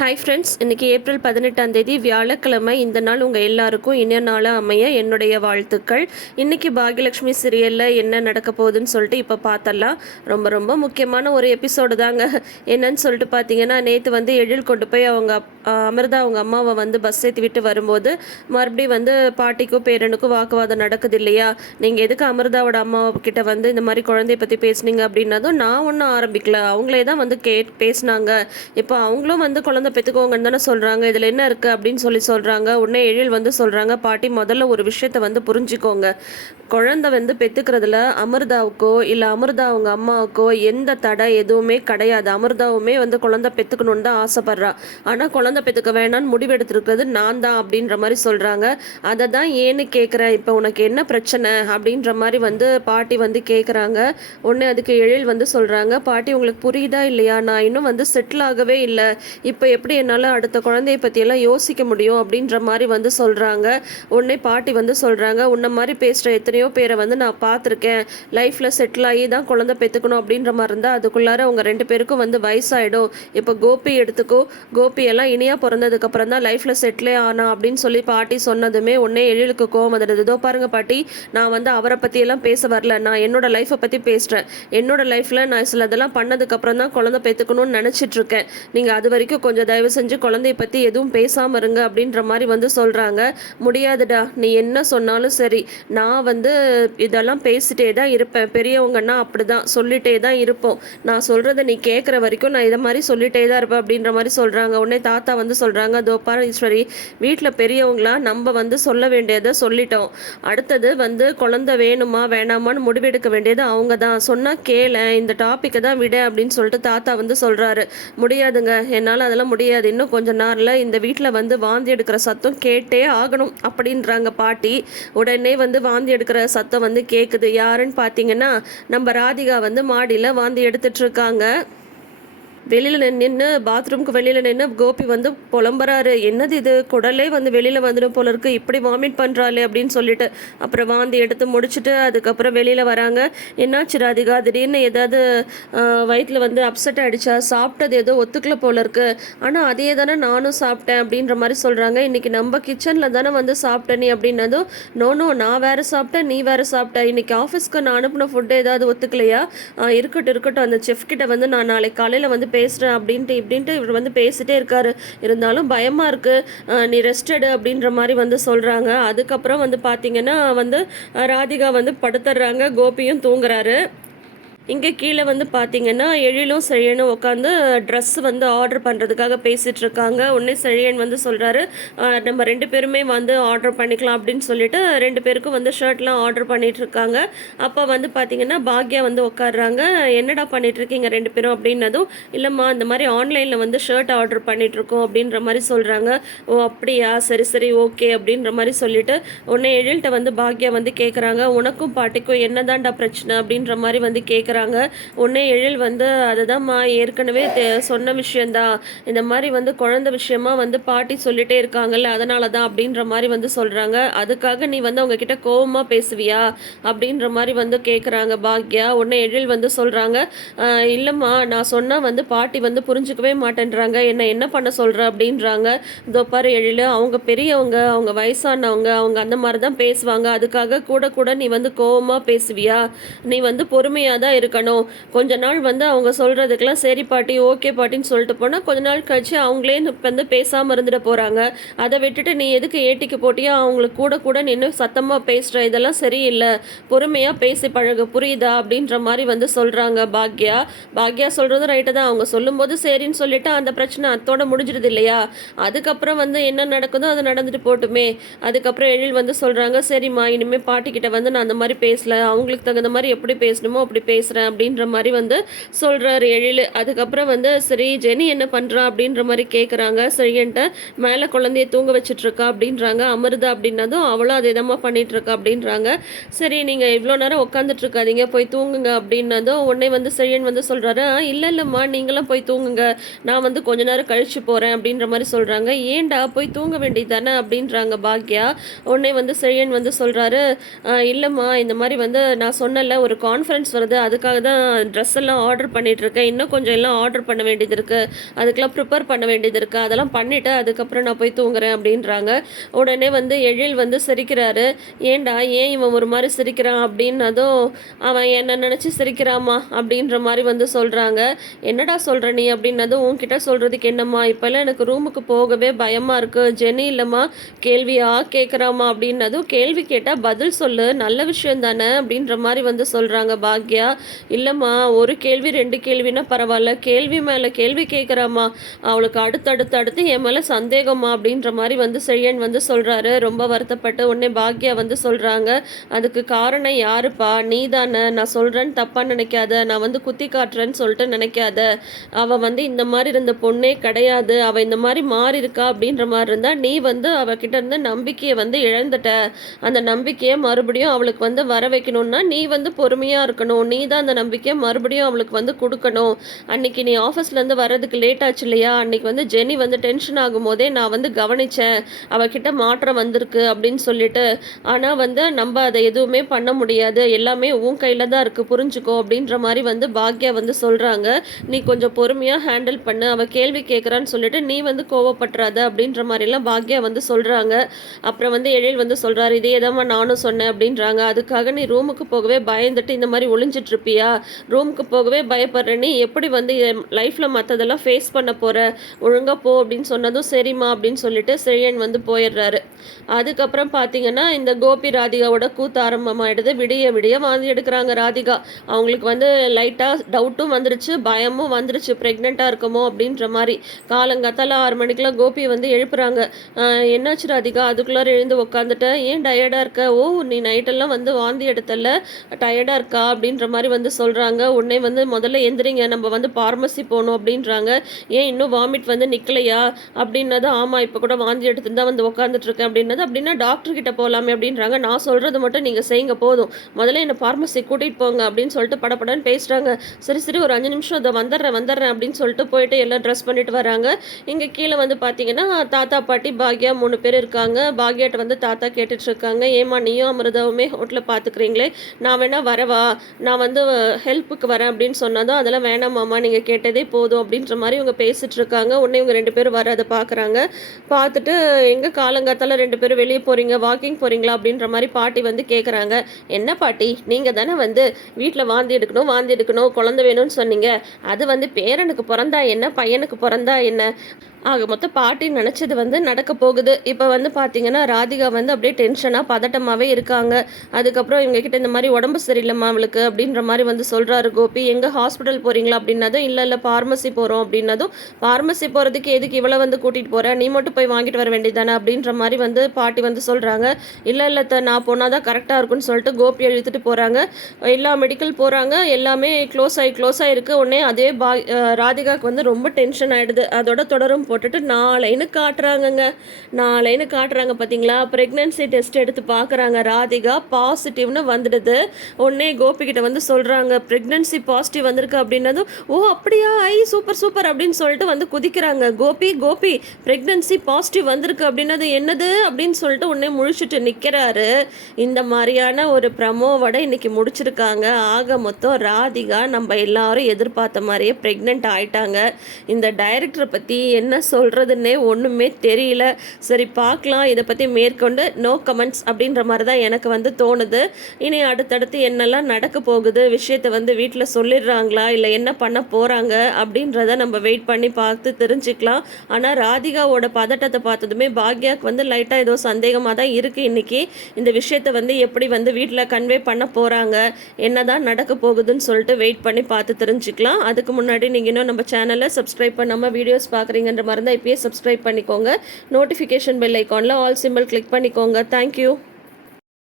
Hi friends இன்றைக்கி April பதினெட்டாம் தேதி வியாழக்கிழமை. இந்த நாள் உங்கள் எல்லாருக்கும் இன்ன நாளாக அமைய என்னுடைய வாழ்த்துக்கள். இன்றைக்கி பாகியலட்சுமி சீரியலில் என்ன நடக்க போகுதுன்னு சொல்லிட்டு இப்போ பார்த்தலாம் ரொம்ப ரொம்ப முக்கியமான ஒரு எபிசோடு தாங்க. என்னன்னு சொல்லிட்டு பார்த்தீங்கன்னா நேற்று வந்து எழில் கொண்டு போய் அவங்க அமிர்தா அவங்க அம்மாவை வந்து பஸ் ஏற்றி விட்டு வரும்போது மறுபடியும் வந்து பாட்டிக்கும் பேரனுக்கும் வாக்குவாதம் நடக்குது இல்லையா? நீங்கள் எதுக்கு அமிர்தாவோட அம்மா கிட்ட வந்து இந்த மாதிரி குழந்தைய பற்றி பேசுனீங்க அப்படின்னதும் நான் ஒன்றும் ஆரம்பிக்கல. அவங்களே தான் வந்து கே பேசினாங்க. இப்போ அவங்களும் வந்து குழந்தை பெற்றுக்கோங்கன்னு தானே சொல்கிறாங்க இதில் என்ன இருக்குது அப்படின்னு சொல்லி சொல்கிறாங்க உடனே எழில் வந்து சொல்கிறாங்க பாட்டி முதல்ல ஒரு விஷயத்தை வந்து புரிஞ்சுக்கோங்க. குழந்தை வந்து பெற்றுக்கிறதுல அமிர்தாவுக்கோ இல்லை அமிர்தா அவங்க அம்மாவுக்கோ எந்த தடை எதுவுமே கிடையாது. அமிர்தாவுமே வந்து குழந்தை பெற்றுக்கணுன்னு தான் ஆசைப்பட்றா. ஆனால் குழந்தை பெற்றுக்க வேணாம்னு முடிவெடுத்துருக்கிறது நான் தான் அப்படின்ற மாதிரி சொல்கிறாங்க அதை தான் ஏன்னு கேட்குறேன் இப்போ உனக்கு என்ன பிரச்சனை? அப்படின்ற மாதிரி வந்து பாட்டி வந்து கேட்குறாங்க உடனே அதுக்கு எழில் வந்து சொல்கிறாங்க பாட்டி உங்களுக்கு புரியுதா இல்லையா? நான் இன்னும் வந்து செட்டில் ஆகவே இல்லை. இப்போ எப்படி என்னால் அடுத்த குழந்தைய பற்றியெல்லாம் யோசிக்க முடியும் அப்படின்ற மாதிரி வந்து சொல்கிறாங்க உடனே பாட்டி வந்து சொல்கிறாங்க உன்ன மாதிரி பேசுகிற எத்தனையோ பேரை வந்து நான் பார்த்துருக்கேன். லைஃப்பில் செட்டில் ஆகி தான் குழந்தை பெற்றுக்கணும் அப்படின்ற மாதிரி இருந்தால் அதுக்குள்ளார உங்கள் ரெண்டு பேருக்கும் வந்து வயசாகிடும் இப்போ கோபி எடுத்துக்கோ. கோபி எல்லாம் இனியாக பிறந்ததுக்கப்புறம் தான் லைஃப்பில் செட்டிலே ஆனா அப்படின்னு சொல்லி பாட்டி சொன்னதுமே உடனே எழிலுக்கு கோவம் வந்துடுது. இதோ பாருங்க பாட்டி நான் வந்து அவரை பற்றியெல்லாம் பேச வரல. நான் என்னோட லைஃப்பை பற்றி பேசுகிறேன் என்னோட லைஃப்பில் நான் சிலதெல்லாம் பண்ணதுக்கப்புறம் தான் குழந்தை பெற்றுக்கணும்னு நினச்சிட்ருக்கேன் நீங்கள் அது வரைக்கும் கொஞ்சம் தயவு செஞ்சு குழந்தைய பற்றி எதுவும் பேசாமல் இருங்க அப்படின்ற மாதிரி வந்து சொல்கிறாங்க முடியாதுடா. நீ என்ன சொன்னாலும் சரி. நான் வந்து இதெல்லாம் பேசிட்டே தான் இருப்பேன். பெரியவங்கன்னா அப்படி தான் சொல்லிட்டே தான் இருப்போம். நான் சொல்கிறத நீ கேட்குற வரைக்கும் நான் இதை மாதிரி சொல்லிட்டே தான் இருப்பேன் அப்படின்ற மாதிரி சொல்கிறாங்க உடனே தாத்தா வந்து சொல்கிறாங்க அதோ ஈஸ்வரி வீட்டில் பெரியவங்களா நம்ம வந்து சொல்ல வேண்டியதை சொல்லிட்டோம். அடுத்தது வந்து குழந்தை வேணுமா வேணாமான்னு முடிவெடுக்க வேண்டியது அவங்க தான். சொன்னால் கேள இந்த டாப்பிக்கை தான் விட அப்படின்னு சொல்லிட்டு தாத்தா வந்து சொல்கிறாரு முடியாதுங்க. என்னால் அதெல்லாம் முடியாது. இன்னும் கொஞ்ச நாளில் இந்த வீட்டில் வந்து வாந்தி எடுக்கிற சத்தம் கேட்டே ஆகணும் அப்படின்றாங்க பாட்டி. உடனே வந்து வாந்தி எடுக்கிற சத்தம் வந்து கேட்குது யாருன்னு பார்த்தீங்கன்னா நம்ம ராதிகா வந்து மாடியில் வாந்தி எடுத்துட்டு இருக்காங்க. வெளியில் நின்று பாத்ரூம்க்கு வெளியில் நின்று கோபி வந்து புலம்புறாரு. என்னது இது? குடலே வந்து வெளியில் வந்துடும் போல இருக்கு. இப்படி வாமிட் பண்ணுறாளே அப்படின்னு சொல்லிட்டு அப்புறம் வாந்தி எடுத்து முடிச்சுட்டு அதுக்கப்புறம் வெளியில் வராங்க. என்னாச்சு ராதிகா? திடீர்னு ஏதாவது வயிற்றில் வந்து அப்செட் ஆகிடுச்சா சாப்பிட்டது ஏதோ ஒத்துக்கல போல இருக்கு. ஆனால் அதே தானே நானும் சாப்பிட்டேன் அப்படின்ற மாதிரி சொல்கிறாங்க இன்றைக்கி நம்ம கிச்சனில் தானே வந்து சாப்பிட்ட நீ அப்படின்னதும் நோனோ நான் வேறு சாப்பிட்டேன் நீ வேறு சாப்பிட்ட. இன்றைக்கி ஆஃபீஸ்க்கு நான் அனுப்பின ஃபுட்டு ஏதாவது ஒத்துக்கலையா? இருக்கட்டும் இருக்கட்டும். அந்த செஃப் கிட்ட வந்து நான் நாளைக்கு காலையில் வந்து பேசுகிறேன் அப்படின்ட்டு இப்படின்ட்டு இவர் வந்து பேசிட்டே இருக்காரு. இருந்தாலும் பயமாக இருக்குது நீ ரெஸ்டடு அப்படின்ற மாதிரி வந்து சொல்கிறாங்க அதுக்கப்புறம் வந்து பார்த்தீங்கன்னா வந்து ராதிகா வந்து படுத்துடுறாங்க கோபியும் தூங்குறாரு. இங்கே கீழே வந்து பார்த்தீங்கன்னா எழிலும் செழியனும் உட்காந்து ட்ரெஸ் வந்து ஆர்டர் பண்ணுறதுக்காக பேசிகிட்டு இருக்காங்க. உடனே செழியன் வந்து சொல்கிறாரு நம்ம ரெண்டு பேருமே வந்து ஆர்டர் பண்ணிக்கலாம் அப்படின்னு சொல்லிட்டு ரெண்டு பேருக்கும் வந்து ஷர்ட்லாம் ஆர்டர் பண்ணிகிட்டு இருக்காங்க. அப்போ வந்து பார்த்தீங்கன்னா பாக்யா வந்து உட்காடுறாங்க என்னடா பண்ணிகிட்டு இருக்கீங்க ரெண்டு பேரும்? அப்படின்னதும் இல்லைம்மா இந்த மாதிரி ஆன்லைனில் வந்து ஷர்ட் ஆர்டர் பண்ணிகிட்ருக்கோம் அப்படின்ற மாதிரி சொல்கிறாங்க ஓ அப்படியா? சரி சரி ஓகே அப்படின்ற மாதிரி சொல்லிட்டு உடனே எழில்கிட்ட வந்து பாக்யா வந்து கேட்குறாங்க உனக்கும் பாட்டிக்கும் என்னதான்டா பிரச்சனை? அப்படின்ற மாதிரி வந்து கேட்குறாங்க உடனே எழில் வந்து அதுதான்மா ஏற்கனவே சொன்ன விஷயந்தான் இந்த மாதிரி வந்து குழந்த விஷயமா வந்து பாட்டி சொல்லிட்டே இருக்காங்கல்ல அதனால தான் அப்படின்ற மாதிரி வந்து சொல்கிறாங்க அதுக்காக நீ வந்து அவங்க கிட்ட பேசுவியா? அப்படின்ற மாதிரி வந்து கேட்குறாங்க பாக்யா உடனே எழில் வந்து சொல்கிறாங்க இல்லைம்மா நான் சொன்னால் வந்து பாட்டி வந்து புரிஞ்சுக்கவே மாட்டேன்றாங்க. என்ன என்ன பண்ண சொல்கிற அப்படின்றாங்க. இதோ பாரு எழில் அவங்க பெரியவங்க அவங்க வயசானவங்க அவங்க அந்த மாதிரி தான் பேசுவாங்க. அதுக்காக கூட கூட நீ வந்து கோவமாக பேசுவியா? நீ வந்து பொறுமையாக தான் இருக்கணும். கொஞ்ச நாள் வந்து அவங்க சொல்கிறதுக்கெல்லாம் சரி பாட்டி ஓகே பாட்டின்னு சொல்லிட்டு போனால் கொஞ்ச நாள் கழிச்சு அவங்களே வந்து பேசாமல் இருந்துட போகிறாங்க அதை விட்டுட்டு நீ எதுக்கு ஏட்டிக்கு போட்டியா? அவங்களுக்கு கூட கூட நின்று சத்தமாக பேசுகிற இதெல்லாம் சரியில்லை. பொறுமையாக பேசி பழக. புரியுதா? அப்படின்ற மாதிரி வந்து சொல்கிறாங்க பாக்யா. பாக்யா சொல்கிறது ரைட்டு தான். அவங்க சொல்லும்போது சரின்னு சொல்லிட்டு அந்த பிரச்சனை அத்தோட முடிஞ்சிருது இல்லையா? அதுக்கப்புறம் வந்து என்ன நடக்குதோ அது நடந்துட்டு போட்டுமே. அதுக்கப்புறம் எழில் வந்து சொல்கிறாங்க சரிம்மா இனிமேல் பாட்டிக்கிட்ட வந்து நான் அந்த மாதிரி பேசல. அவங்களுக்கு தகுந்த மாதிரி எப்படி பேசணுமோ அப்படி பேசுகிறேன் அப்படின்ற மாதிரி வந்து சொல்கிறாரு எழில். அதுக்கப்புறம் வந்து சரி ஜெனி என்ன பண்ணுறா அப்படின்ற மாதிரி கேட்குறாங்க சரின்ட்டு மேலே குழந்தைய தூங்க வச்சிட்டு இருக்கா அப்படின்றாங்க. அமிர்தா அப்படின்னதும் அவளும் அதே தான் பண்ணிகிட்ருக்கா அப்படின்றாங்க. சரி நீங்கள் இவ்வளோ நேரம் உட்காந்துட்ருக்காதீங்க போய் தூங்குங்க அப்படின்னதும் உடனே வந்து செழியன் வந்து சொல்கிறாரு இல்லை இல்லைம்மா நீங்களும் போய் தூங்குங்க. நான் வந்து கொஞ்ச நேரம் கழிச்சு போகிறேன் அப்படின்ற மாதிரி சொல்கிறாங்க ஏன்டா போய் தூங்க வேண்டியது தானே அப்படின்றாங்க பாக்யா. உடனே வந்து செழியன் வந்து சொல்கிறாரு இல்லைம்மா இந்த மாதிரி வந்து நான் சொன்னல ஒரு கான்ஃபரன்ஸ் வருது அதுக்கு அதுக்காக தான் ட்ரெஸ் எல்லாம் ஆர்டர் பண்ணிகிட்ருக்கேன் இன்னும் கொஞ்சம் எல்லாம் ஆர்டர் பண்ண வேண்டியது இருக்குது அதுக்கெல்லாம் ப்ரிப்பேர் பண்ண வேண்டியது இருக்குது அதெல்லாம் பண்ணிவிட்டு அதுக்கப்புறம் நான் போய் தூங்குறேன் அப்படின்றாங்க. உடனே வந்து எழில் வந்து சிரிக்கிறாரு. ஏன்டா ஏன் இவன் ஒரு மாதிரி சிரிக்கிறான் அப்படின்னதும் அவன் என்ன நினச்சி சிரிக்கிறாமா அப்படின்ற மாதிரி வந்து சொல்கிறாங்க என்னடா சொல்கிற நீ அப்படின்னதும் உன்கிட்ட சொல்கிறதுக்கு என்னம்மா? இப்போல்லாம் எனக்கு ரூமுக்கு போகவே பயமாக இருக்குது ஜெனி இல்லைம்மா கேள்வியா கேட்குறாமா அப்படின்னதும் கேள்வி கேட்டால் பதில் சொல்லு. நல்ல விஷயம் தானே அப்படின்ற மாதிரி வந்து சொல்கிறாங்க பாக்யா. இல்லைம்மா ஒரு கேள்வி ரெண்டு கேள்வினா பரவாயில்ல. கேள்வி மேலே கேள்வி கேட்குறாம்மா அவளுக்கு அடுத்தடுத்து அடுத்து என் மேலே சந்தேகமா அப்படின்ற மாதிரி வந்து செழியன் வந்து சொல்கிறாரு ரொம்ப வருத்தப்பட்டு உடனே பாக்யா வந்து சொல்கிறாங்க அதுக்கு காரணம் யாருப்பா? நீ தானே நான் சொல்கிறேன்னு தப்பாக நினைக்காத. நான் வந்து குத்தி காட்டுறேன்னு சொல்லிட்டு நினைக்காத. அவள் வந்து இந்த மாதிரி இருந்த பொண்ணே கிடையாது. அவள் இந்த மாதிரி மாறி இருக்கா அப்படின்ற மாதிரி இருந்தால் நீ வந்து அவகிட்ட இருந்து நம்பிக்கையை வந்து இழந்துட்ட. அந்த நம்பிக்கையை மறுபடியும் அவளுக்கு வந்து வர வைக்கணும்னா நீ வந்து பொறுமையாக இருக்கணும். நீ தான் அந்த நம்பிக்கையை மறுபடியும் அவளுக்கு வந்து கொடுக்கணும். அன்னைக்கு நீ ஆஃபீஸ்லேருந்து வர்றதுக்கு லேட் ஆச்சு இல்லையா? அன்னைக்கு வந்து ஜெனி வந்து டென்ஷன் ஆகும் போதே நான் வந்து கவனித்தேன் அவகிட்ட மாற்றம் வந்திருக்கு அப்படின்னு சொல்லிட்டு. ஆனால் வந்து நம்ம அதை எதுவுமே பண்ண முடியாது. எல்லாமே உன் கையில் தான் இருக்குது புரிஞ்சுக்கோ அப்படின்ற மாதிரி வந்து பாக்யா வந்து சொல்கிறாங்க நீ கொஞ்சம் பொறுமையாக ஹேண்டில் பண்ணு. அவள் கேள்வி கேட்குறான்னு சொல்லிட்டு நீ வந்து கோவப்படுறாத அப்படின்ற மாதிரிலாம் பாக்யா வந்து சொல்கிறாங்க அப்புறம் வந்து எழில் வந்து சொல்கிறாரு இதே தான் நானும் சொன்னேன் அப்படின்றாங்க. அதுக்காக நீ ரூமுக்கு போகவே பயந்துட்டு இந்த மாதிரி ஒளிஞ்சிட்ருப்பி இருப்பியா ரூமுக்கு போகவே பயப்படுற நீ எப்படி வந்து லைஃப்பில் மற்றதெல்லாம் ஃபேஸ் பண்ண போகிற ஒழுங்காக போ அப்படின்னு சொன்னதும் சரிம்மா அப்படின்னு சொல்லிட்டு செழியன் வந்து போயிடுறாரு. அதுக்கப்புறம் பார்த்தீங்கன்னா இந்த கோபி ராதிகாவோட கூத்து ஆரம்பமாயிடுது. விடிய விடிய வாந்தி எடுக்கிறாங்க ராதிகா. அவங்களுக்கு வந்து லைட்டாக டவுட்டும் வந்துருச்சு பயமும் வந்துருச்சு. ப்ரெக்னெண்ட்டாக இருக்குமோ அப்படின்ற மாதிரி. காலங்காத்தால ஆறு மணிக்கெலாம் கோபி வந்து எழுப்புறாங்க. என்னாச்சு ராதிகா? அதுக்குள்ளார எழுந்து உட்காந்துட்டேன் ஏன் டயர்டாக இருக்க? ஓ நீ நைட்டெல்லாம் வந்து வாந்தி எடுத்தல டயர்டாக இருக்கா? அப்படின்ற மாதிரி வந்து சொல்கிறாங்க உடனே வந்து முதல்ல எந்திரிங்க நம்ம வந்து பார்மசி போகணும் அப்படின்றாங்க. ஏன் இன்னும் வாமிட் வந்து நிற்கலையா அப்படின்னது ஆமாம் இப்போ கூட வாந்தி எடுத்து தான் வந்து உட்காந்துட்ருக்கேன் அப்படின்னது அப்படின்னா டாக்டர் கிட்ட போகலாமே அப்படின்றாங்க. நான் சொல்கிறது மட்டும் நீங்கள் செய்யுங்க போதும். முதல்ல என்னை ஃபார்மசி கூட்டிகிட்டு போங்க அப்படின்னு சொல்லிட்டு படப்படன்னு பேசுகிறாங்க சரி சரி ஒரு அஞ்சு நிமிஷம் அதை வந்துடுறேன் வந்துடுறேன் அப்படின்னு சொல்லிட்டு போயிட்டு எல்லாம் ட்ரெஸ் பண்ணிட்டு வராங்க. இங்கே கீழே வந்து பார்த்தீங்கன்னா தாத்தா பாட்டி பாக்யா மூணு பேர் இருக்காங்க. பாக்யாட்ட வந்து தாத்தா கேட்டுட்ருக்காங்க ஏமா நீயும் அமிர்தாவுமே ஹோட்டலில் பார்த்துக்கிறீங்களே நான் வேணா வரவா? நான் வந்து ஹெல்ப்புக்கு வரேன் அப்படின்னு சொன்னதும் அதெல்லாம் வேணாமாம்மா நீங்கள் கேட்டதே போதும் அப்படின்ற மாதிரி இவங்க பேசிகிட்டு இருக்காங்க உடனே இவங்க ரெண்டு பேரும் வர அதை பார்க்குறாங்க பார்த்துட்டு எங்கே காலங்காத்தால ரெண்டு பேரும் வெளியே போகிறீங்க வாக்கிங் போகிறீங்களா அப்படின்ற மாதிரி பாட்டி வந்து கேட்குறாங்க என்ன பாட்டி? நீங்கள் தானே வந்து வீட்டில் வாந்தி எடுக்கணும் வாந்தி எடுக்கணும் குழந்தை வேணும்னு சொன்னீங்க. அது வந்து பேரனுக்கு பிறந்தா என்ன பையனுக்கு பிறந்தா என்ன? ஆக மொத்தம் பாட்டி நினச்சது வந்து நடக்க போகுது. இப்போ வந்து பார்த்தீங்கன்னா ராதிகா வந்து அப்படியே டென்ஷனாக பதட்டமாகவே இருக்காங்க. அதுக்கப்புறம் இவங்க கிட்ட இந்த மாதிரி உடம்பு சரியில்லைம்மா அவளுக்கு அப்படின்ற மாதிரி வந்து சொல்கிறாரு கோபி. எங்கே ஹாஸ்பிட்டல் போகிறீங்களா அப்படின்னதும் இல்லை இல்லை ஃபார்மசி போகிறோம் அப்படின்னதும் ஃபார்மசி போகிறதுக்கு எதுக்கு இவ்வளோ வந்து கூட்டிகிட்டு போகிற நீ மட்டும் போய் வாங்கிட்டு வர வேண்டியதானே அப்படின்ற மாதிரி வந்து பாட்டி வந்து சொல்கிறாங்க இல்லை இல்லை த நான் போனால் தான் கரெக்டாக இருக்கும்னு சொல்லிட்டு கோபி இழுத்துட்டு போகிறாங்க எல்லா மெடிக்கல் போகிறாங்க எல்லாமே க்ளோஸ் ஆகி க்ளோஸ் ஆகிருக்கு உடனே அதே பா ராதிகாவுக்கு வந்து ரொம்ப டென்ஷன் ஆகிடுது அதோட தொடரும் போட்டுட்டு நாளைன்னு காட்டுறாங்கங்க. நாளைன்னு காட்டுறாங்க பார்த்தீங்களா ப்ரெக்னென்சி டெஸ்ட் எடுத்து பார்க்குறாங்க ராதிகா பாசிட்டிவ்னு வந்துடுது. உடனே கோபிக்கிட்ட வந்து சொல் சொல்கிறாங்க ப்ரெக்னன்சி பாசிட்டிவ் வந்திருக்கு அப்படின்னதும் ஓ அப்படியா? ஐ சூப்பர் சூப்பர் அப்படின்னு சொல்லிட்டு வந்து குதிக்கிறாங்க. கோபி கோபி ப்ரெக்னன்சி பாசிட்டிவ் வந்திருக்கு அப்படின்னது என்னது? அப்படின்னு சொல்லிட்டு உடனே முழிச்சுட்டு நிற்கிறாரு இந்த மாதிரியான ஒரு ப்ரமோவோட இன்னைக்கு முடிச்சிருக்காங்க. ஆக மொத்தம் ராதிகா நம்ம எல்லாரும் எதிர்பார்த்த மாதிரியே ப்ரெக்னென்ட் ஆயிட்டாங்க. இந்த டைரக்டரை பற்றி என்ன சொல்கிறதுன்னே ஒன்றுமே தெரியல. சரி பார்க்கலாம். இதை பற்றி மேற்கொண்டு நோ கமெண்ட்ஸ் அப்படின்ற மாதிரி தான் எனக்கு வந்து தோணுது. இனி அடுத்தடுத்து என்னெல்லாம் நடக்க போகுது விஷயத்தை வந்து வீட்டில் சொல்லிடுறாங்களா? இல்லை என்ன பண்ண போகிறாங்க அப்படின்றத நம்ம வெயிட் பண்ணி பார்த்து தெரிஞ்சுக்கலாம். ஆனால் ராதிகாவோட பதட்டத்தை பார்த்ததுமே பாக்யாக்கு வந்து லைட்டாக ஏதோ சந்தேகமாக தான் இருக்குது இன்றைக்கி இந்த விஷயத்தை வந்து எப்படி வந்து வீட்டில் கன்வே பண்ண போகிறாங்க என்னதான் நடக்க போகுதுன்னு சொல்லிட்டு வெயிட் பண்ணி பார்த்து தெரிஞ்சுக்கலாம். அதுக்கு முன்னாடி நீங்கள் இன்னும் நம்ம சேனலை சப்ஸ்கிரைப் பண்ணாமல் வீடியோஸ் பார்க்குறீங்கன்ற மாதிரி தான் இப்பயே சப்ஸ்கிரைப் பண்ணிக்கோங்க. நோட்டிஃபிகேஷன் பெல் ஐக்கானில் ஆல் சிம்பிள் கிளிக் பண்ணிக்கோங்க. Thank you